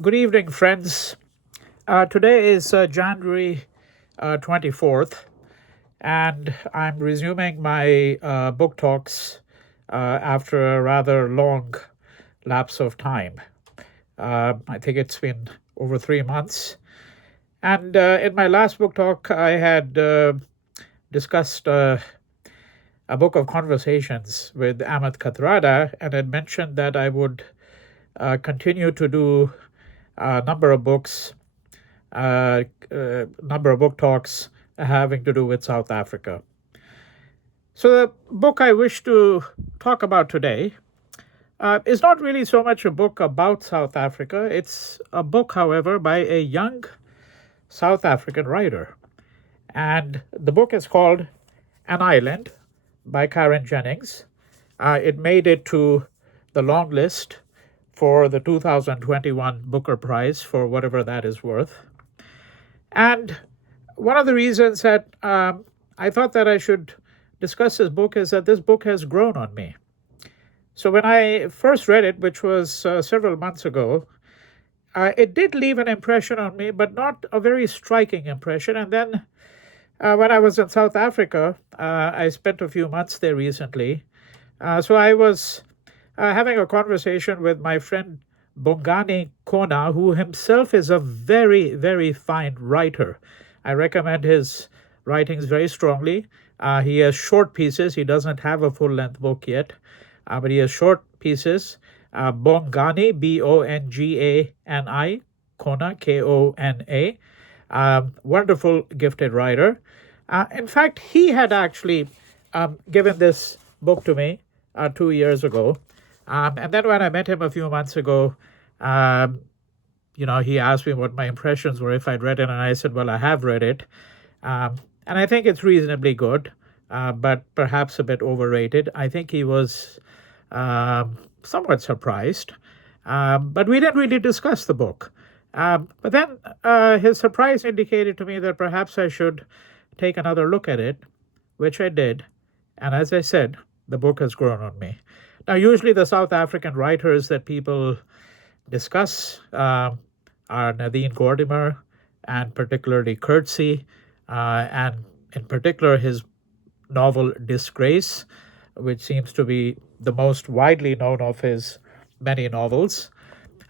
Good evening, friends. Today is January 24th, and I'm resuming my book talks after a rather long lapse of time. I think it's been over 3 months. And in my last book talk, I had discussed a book of conversations with Ahmed Kathrada and had mentioned that I would continue to do a number of book talks having to do with South Africa. So the book I wish to talk about today is not really so much a book about South Africa. It's a book, however, by a young South African writer. And the book is called An Island by Karen Jennings. It made it to the long list for the 2021 Booker Prize, for whatever that is worth. And one of the reasons that I thought that I should discuss this book is that this book has grown on me. So when I first read it, which was several months ago, it did leave an impression on me, but not a very striking impression. And then when I was in South Africa, I spent a few months there recently. So I was having a conversation with my friend Bongani Kona, who himself is a very, very fine writer. I recommend his writings very strongly. He has short pieces. He doesn't have a full-length book yet, but he has short pieces. Bongani, Bongani, Kona, Kona. Wonderful, gifted writer. In fact, he had actually given this book to me 2 years ago. And then when I met him a few months ago, he asked me what my impressions were if I'd read it, and I said, well, I have read it. And I think it's reasonably good, but perhaps a bit overrated. I think he was somewhat surprised, but we didn't really discuss the book. But then his surprise indicated to me that perhaps I should take another look at it, which I did. And as I said, the book has grown on me. Now, usually the South African writers that people discuss are Nadine Gordimer and particularly Coetzee, and in particular his novel Disgrace, which seems to be the most widely known of his many novels.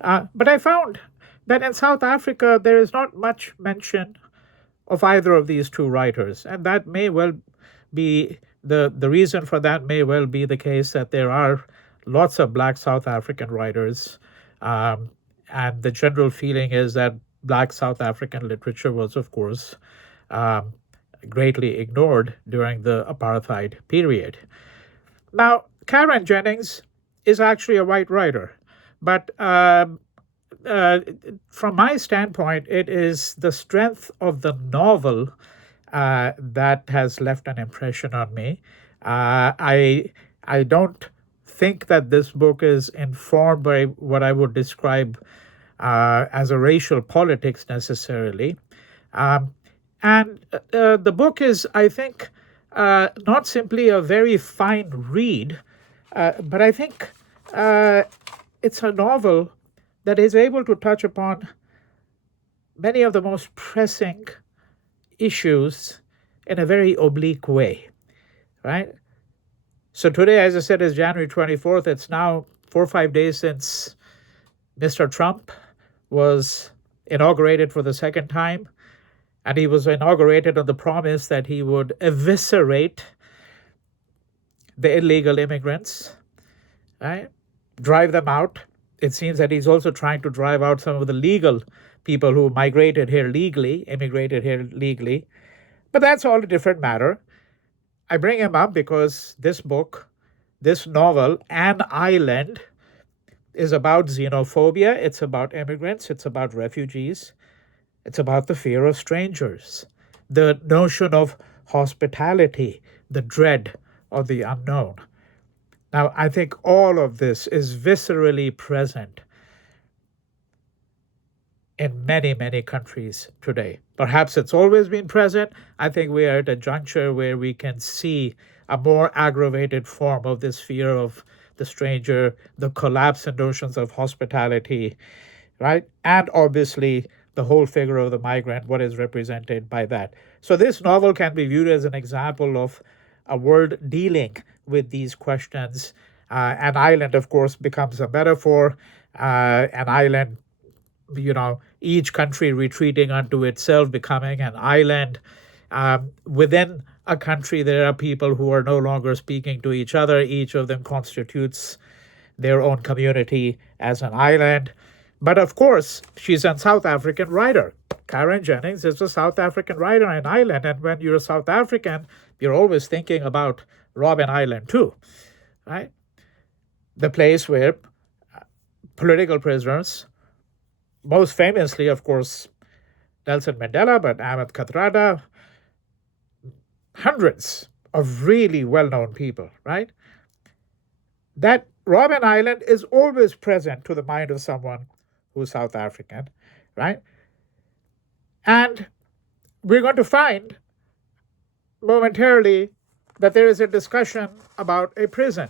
But I found that in South Africa there is not much mention of either of these two writers, and that may well be the reason for that may well be the case that there are lots of Black South African writers, and the general feeling is that Black South African literature was, of course, greatly ignored during the apartheid period. Now, Karen Jennings is actually a white writer, but from my standpoint, it is the strength of the novel that has left an impression on me. I don't think that this book is informed by what I would describe as a racial politics necessarily. And the book is, I think, not simply a very fine read, but I think it's a novel that is able to touch upon many of the most pressing issues in a very oblique way, right? So today, as I said, is January 24th. It's now 4 or 5 days since Mr. Trump was inaugurated for the second time. And he was inaugurated on the promise that he would eviscerate the illegal immigrants, right? Drive them out. It seems that he's also trying to drive out some of the legal people who immigrated here legally. But that's all a different matter. I bring him up because this book, this novel, An Island, is about xenophobia. It's about immigrants. It's about refugees. It's about the fear of strangers, the notion of hospitality, the dread of the unknown. Now, I think all of this is viscerally present in many, many countries today. Perhaps it's always been present. I think we are at a juncture where we can see a more aggravated form of this fear of the stranger, the collapse in notions of hospitality, right? And obviously the whole figure of the migrant, what is represented by that. So this novel can be viewed as an example of a world dealing with these questions. An island, of course, becomes a metaphor. An island, each country retreating unto itself, becoming an island. Within a country, there are people who are no longer speaking to each other. Each of them constitutes their own community as an island. But of course, she's a South African writer. Karen Jennings is a South African writer on an island. And when you're a South African, you're always thinking about Robben Island too, right? The place where political prisoners, most famously, of course, Nelson Mandela, but Ahmed Kathrada, hundreds of really well-known people, right? That Robben Island is always present to the mind of someone who's South African, right? And we're going to find momentarily that there is a discussion about a prison.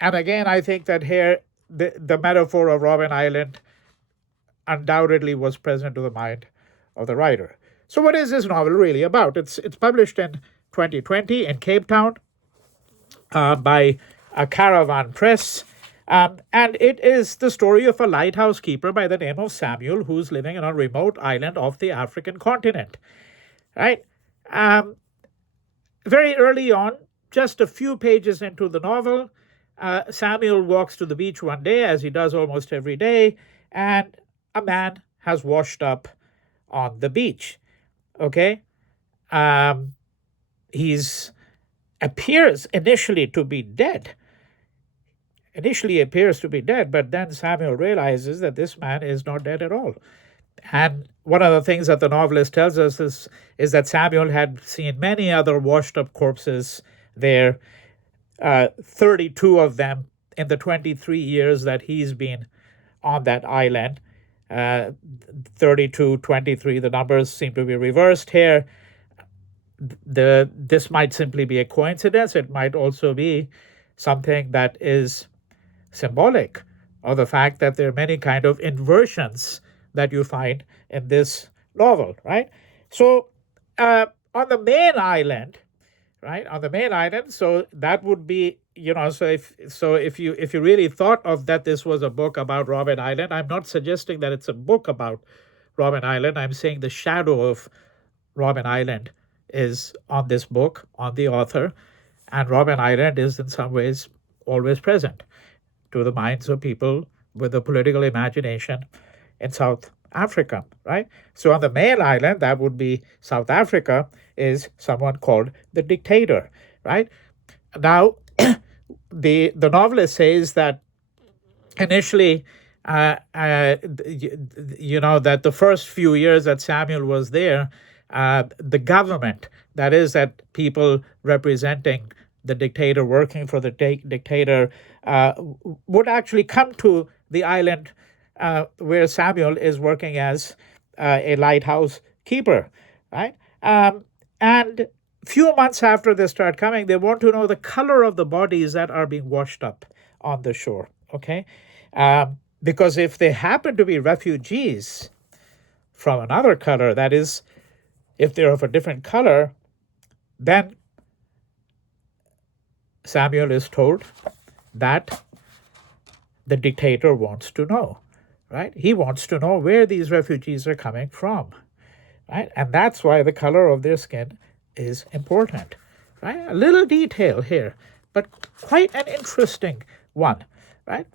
And again, I think that here the metaphor of Robben Island undoubtedly was present to the mind of the writer. So what is this novel really about? It's published in 2020 in Cape Town by a Caravan Press. And it is the story of a lighthouse keeper by the name of Samuel, who's living on a remote island off the African continent, right? Very early on, just a few pages into the novel, Samuel walks to the beach one day, as he does almost every day, and a man has washed up on the beach. Okay? He's appears initially to be dead. But then Samuel realizes that this man is not dead at all. And one of the things that the novelist tells us is that Samuel had seen many other washed up corpses there, 32 of them in the 23 years that he's been on that island. 32, 23, the numbers seem to be reversed here. This might simply be a coincidence. It might also be something that is symbolic of the fact that there are many kind of inversions that you find in this novel, right? So on the main island, right? On the main island, so that would be, so if you really thought of that this was a book about Robben Island, I'm not suggesting that it's a book about Robben Island. I'm saying the shadow of Robben Island is on this book, on the author, and Robben Island is in some ways always present to the minds of people with a political imagination in South Africa, right? So on the main island, that would be South Africa, is someone called the dictator, right? Now, the novelist says that initially, that the first few years that Samuel was there, the government, that is, that people representing the dictator, working for the dictator, would actually come to the island where Samuel is working as a lighthouse keeper, right? And few months after they start coming, they want to know the color of the bodies that are being washed up on the shore, okay? Because if they happen to be refugees from another color, that is, if they're of a different color, then Samuel is told that the dictator wants to know, right? He wants to know where these refugees are coming from, right? And that's why the color of their skin is important, right? A little detail here, but quite an interesting one, right?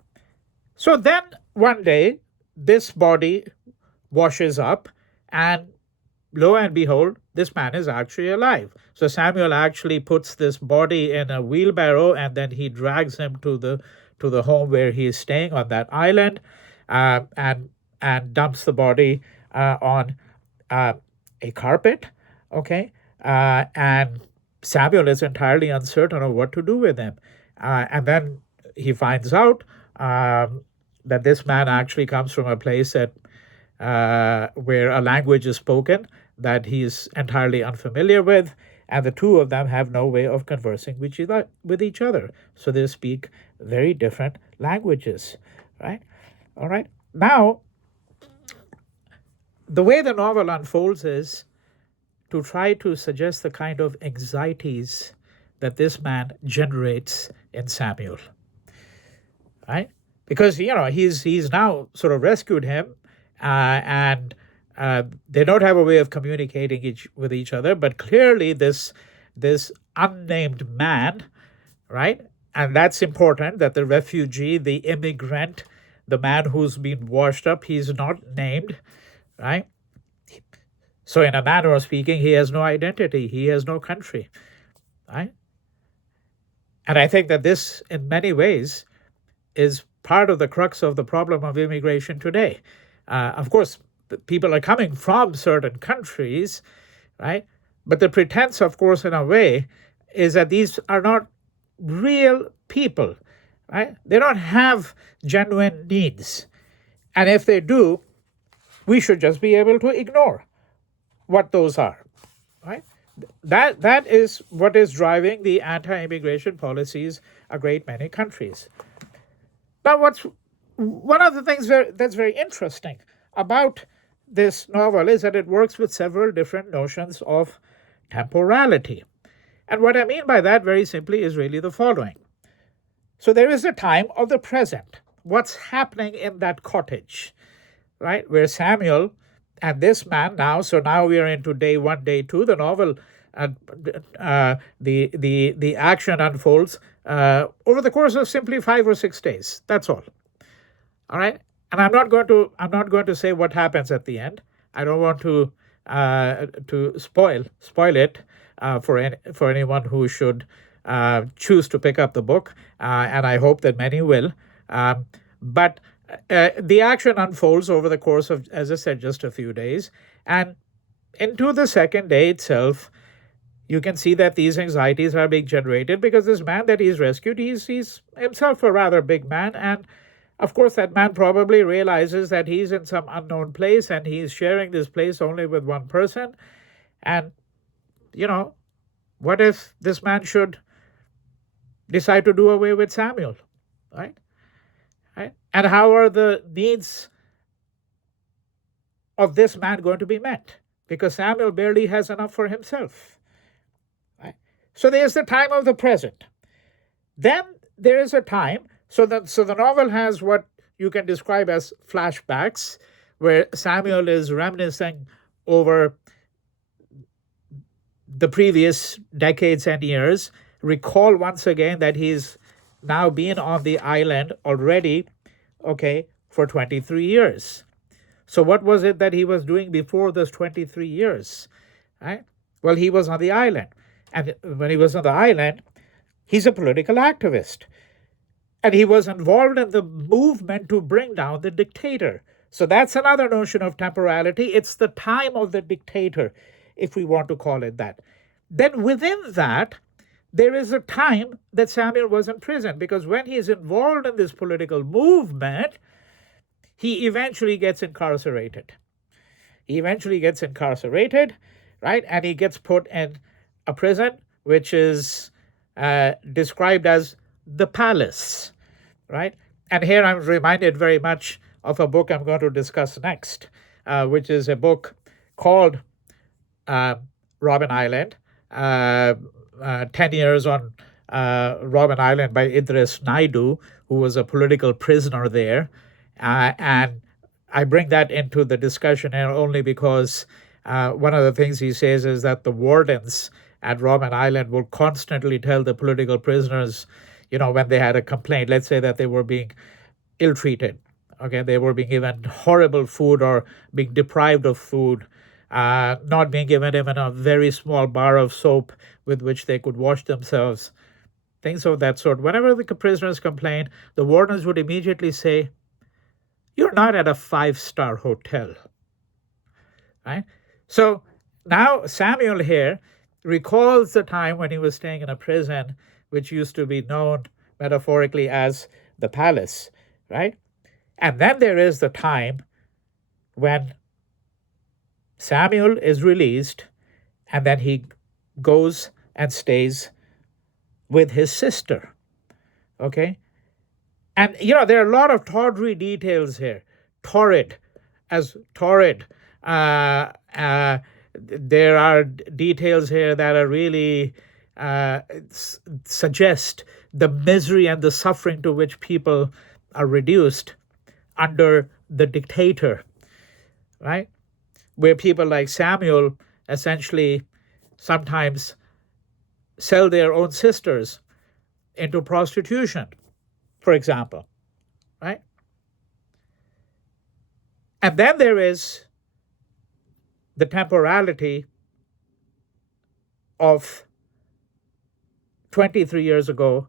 So then one day, this body washes up, and lo and behold, this man is actually alive. So Samuel actually puts this body in a wheelbarrow, and then he drags him to the home where he is staying on that island, and dumps the body on a carpet. Okay, and Samuel is entirely uncertain of what to do with him, and then he finds out that this man actually comes from a place that where a language is spoken that he's entirely unfamiliar with, and the two of them have no way of conversing with each other. So they speak very different languages, right? All right. Now, the way the novel unfolds is to try to suggest the kind of anxieties that this man generates in Samuel, right? Because he's now sort of rescued him, and they don't have a way of communicating with each other. But clearly, this unnamed man, right? And that's important, that the refugee, the immigrant, the man who's been washed up, he's not named, right? So, in a manner of speaking, he has no identity, he has no country, right? And I think that this, in many ways, is part of the crux of the problem of immigration today. Of course, people are coming from certain countries, right? But the pretense, of course, in a way, is that these are not real people, right? They don't have genuine needs. And if they do, we should just be able to ignore what those are, right? That is what is driving the anti-immigration policies a great many countries. Now, one of the things that's very interesting about this novel is that it works with several different notions of temporality. And what I mean by that, very simply, is really the following. So there is a time of the present. What's happening in that cottage, right? Where Samuel and this man so now we are into day 1, day 2. The novel, the action unfolds over the course of simply 5 or 6 days. That's all. All right, and I'm not going to say what happens at the end. I don't want to spoil it for anyone who should choose to pick up the book, and I hope that many will. But the action unfolds over the course of, as I said, just a few days, and into the second day itself, you can see that these anxieties are being generated because this man that he's rescued, he's himself a rather big man, and of course, that man probably realizes that he's in some unknown place and he's sharing this place only with one person. And, what if this man should decide to do away with Samuel, right? Right? And how are the needs of this man going to be met? Because Samuel barely has enough for himself, right? So there's the time of the present. Then there is a time. So the novel has what you can describe as flashbacks, where Samuel is reminiscing over the previous decades and years. Recall once again that he's now been on the island already, for 23 years. So what was it that he was doing before those 23 years? Right? Well, he was on the island. And when he was on the island, he's a political activist. And he was involved in the movement to bring down the dictator. So that's another notion of temporality. It's the time of the dictator, if we want to call it that. Then within that, there is a time that Samuel was in prison, because when he's involved in this political movement, he eventually gets incarcerated. Right? And he gets put in a prison, which is described as the palace, right? And here I'm reminded very much of a book I'm going to discuss next, which is a book called Robben Island, 10 Years on Robben Island by Idris Naidu, who was a political prisoner there. And I bring that into the discussion here only because one of the things he says is that the wardens at Robben Island will constantly tell the political prisoners, when they had a complaint, let's say that they were being ill-treated, they were being given horrible food or being deprived of food, not being given even a very small bar of soap with which they could wash themselves, things of that sort. Whenever the prisoners complained, the wardens would immediately say, "You're not at a 5-star hotel," right? So now Samuel here recalls the time when he was staying in a prison, which used to be known metaphorically as the palace, right? And then there is the time when Samuel is released, and then he goes and stays with his sister, And, there are a lot of tawdry details here. torrid, as torrid. Uh, uh, there are details here that are really suggest the misery and the suffering to which people are reduced under the dictator, right? Where people like Samuel essentially sometimes sell their own sisters into prostitution, for example, right? And then there is the temporality of 23 years ago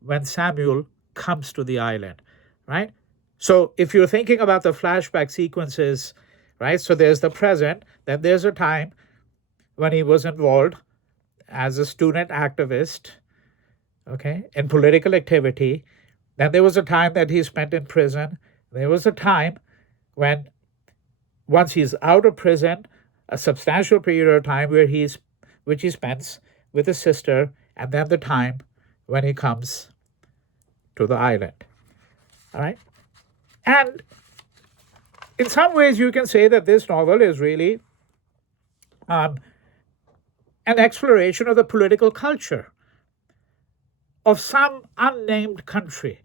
when Samuel comes to the island, right? So if you're thinking about the flashback sequences, right? So there's the present, then there's a time when he was involved as a student activist, okay, in political activity. Then there was a time that he spent in prison. There was a time when, once he's out of prison, a substantial period of time which he spends with his sister, and then the time when he comes to the island. All right? And in some ways, you can say that this novel is really an exploration of the political culture of some unnamed country.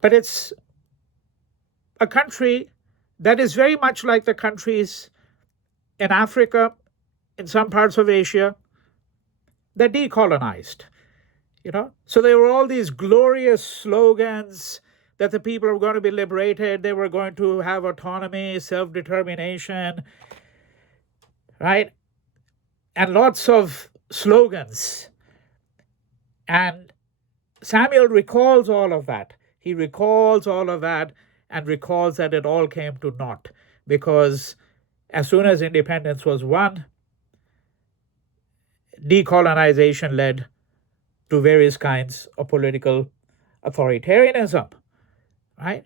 But it's a country that is very much like the countries in Africa, in some parts of Asia, that decolonized. So there were all these glorious slogans that the people were going to be liberated, they were going to have autonomy, self-determination, right? And lots of slogans. And Samuel recalls all of that. He recalls all of that and recalls that it all came to naught, because as soon as independence was won, decolonization led to various kinds of political authoritarianism, right?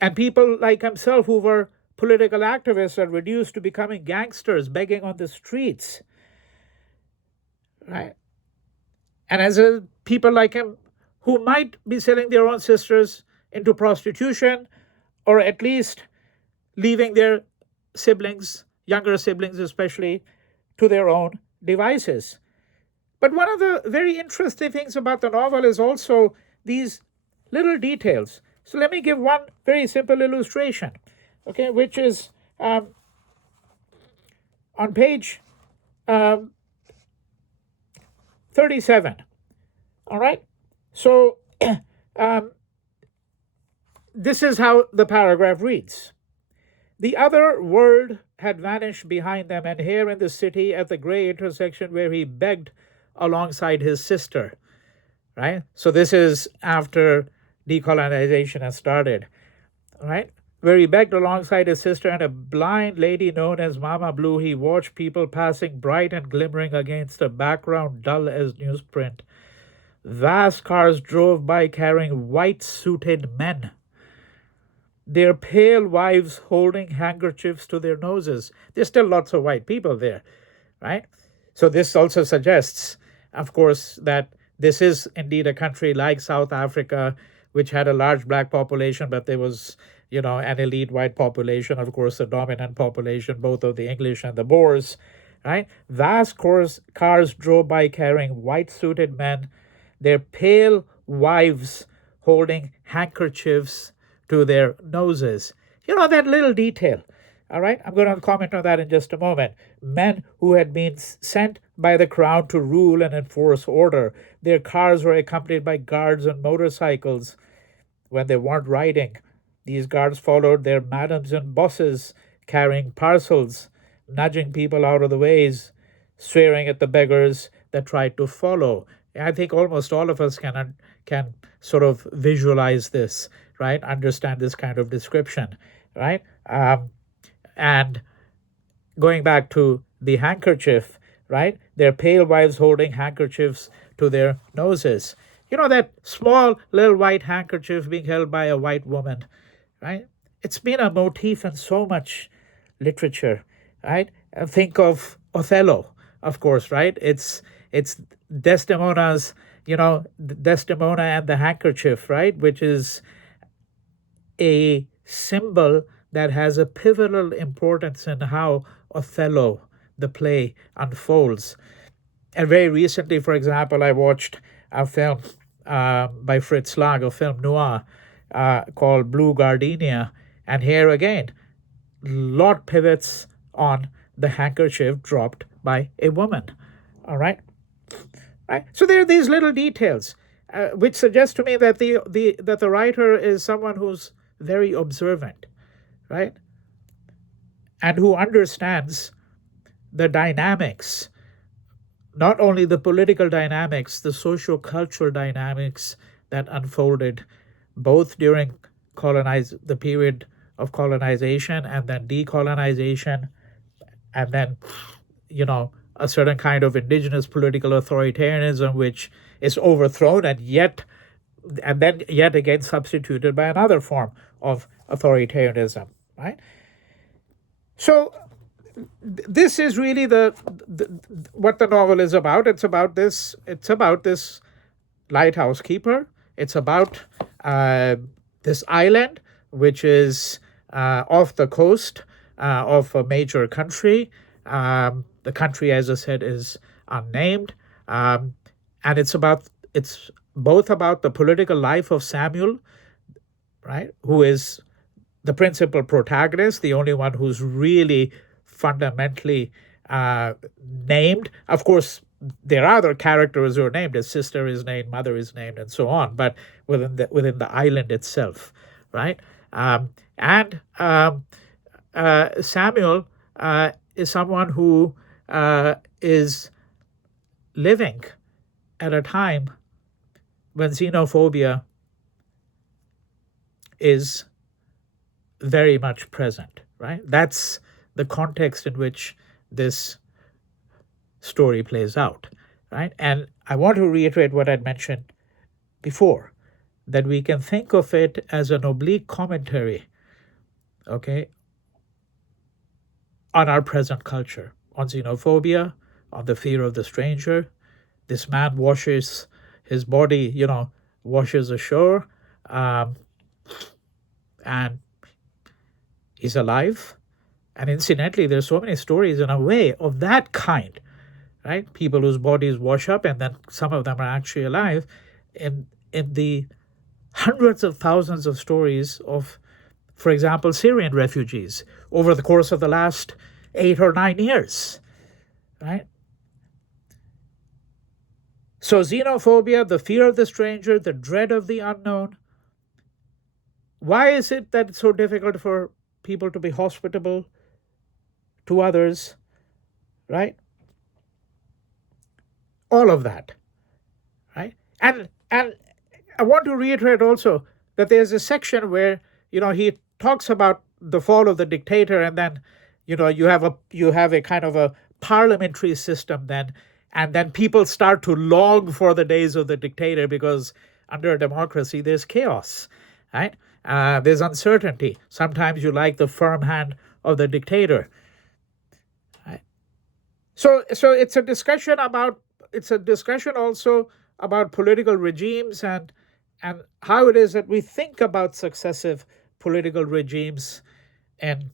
And people like himself who were political activists are reduced to becoming gangsters begging on the streets, right? And as people like him who might be selling their own sisters into prostitution, or at least leaving their siblings, younger siblings especially, to their own devices. But one of the very interesting things about the novel is also these little details. So let me give one very simple illustration, okay, which is on page 37. All right. So this is how the paragraph reads. The other world had vanished behind them, and here in the city at the gray intersection where he begged alongside his sister, right? So this is after decolonization has started, right? Where he begged alongside his sister and a blind lady known as Mama Blue, he watched people passing bright and glimmering against a background dull as newsprint. Vast cars drove by carrying white-suited men, their pale wives holding handkerchiefs to their noses. There's still lots of white people there, right? So this also suggests, of course, that this is indeed a country like South Africa, which had a large black population, but there was, an elite white population, of course, the dominant population, both of the English and the Boers, right? Vast cars drove by carrying white-suited men, their pale wives holding handkerchiefs to their noses. That little detail. All right, I'm going to comment on that in just a moment. Men who had been sent by the crown to rule and enforce order. Their cars were accompanied by guards on motorcycles when they weren't riding. These guards followed their madams and bosses, carrying parcels, nudging people out of the ways, swearing at the beggars that tried to follow. I think almost all of us can sort of visualize this, right? Understand this kind of description, right? And going back to the handkerchief, right? Their pale wives holding handkerchiefs to their noses. That small little white handkerchief being held by a white woman, right? It's been a motif in so much literature, right? Think of Othello, of course, right? It's Desdemona's, Desdemona and the handkerchief, right? Which is a symbol that has a pivotal importance in how Othello, the play, unfolds. And very recently, for example, I watched a film by Fritz Lang, a film noir called Blue Gardenia. And here again, lot pivots on the handkerchief dropped by a woman. All right? Right? So there are these little details which suggest to me that the writer is someone who's very observant, right? And who understands the dynamics, not only the political dynamics, the socio-cultural dynamics that unfolded both during the period of colonization and then decolonization, and then, a certain kind of indigenous political authoritarianism which is overthrown and then yet again substituted by another form of authoritarianism, right? So this is really what the novel is about. It's about this lighthouse keeper. It's about this island, which is off the coast of a major country. The country, as I said, is unnamed, and it's both about the political life of Samuel, right, who is the principal protagonist, the only one who's really fundamentally named. Of course, there are other characters who are named. His sister is named, mother is named, and so on. But within the island itself, right? Samuel is someone who is living at a time when xenophobia is very much present, right? That's the context in which this story plays out, right? And I want to reiterate what I'd mentioned before, that we can think of it as an oblique commentary, okay, on our present culture, on xenophobia, on the fear of the stranger. This man washes his body, washes ashore, and he's alive. And incidentally, there's so many stories in a way of that kind, right? People whose bodies wash up and then some of them are actually alive. In the hundreds of thousands of stories of, for example, Syrian refugees over the course of the last 8 or 9 years, right? So xenophobia, the fear of the stranger, the dread of the unknown. Why is it that it's so difficult for people to be hospitable to others, right? All of that, right? And I want to reiterate also that there's a section where, he talks about the fall of the dictator, and then, you have a kind of a parliamentary system then, and then people start to long for the days of the dictator because under a democracy there's chaos, right? There's uncertainty. Sometimes you like the firm hand of the dictator. Right? So it's a discussion also about political regimes and how it is that we think about successive political regimes in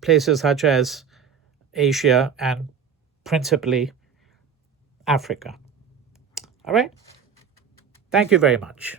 places such as Asia and principally Africa. All right? Thank you very much.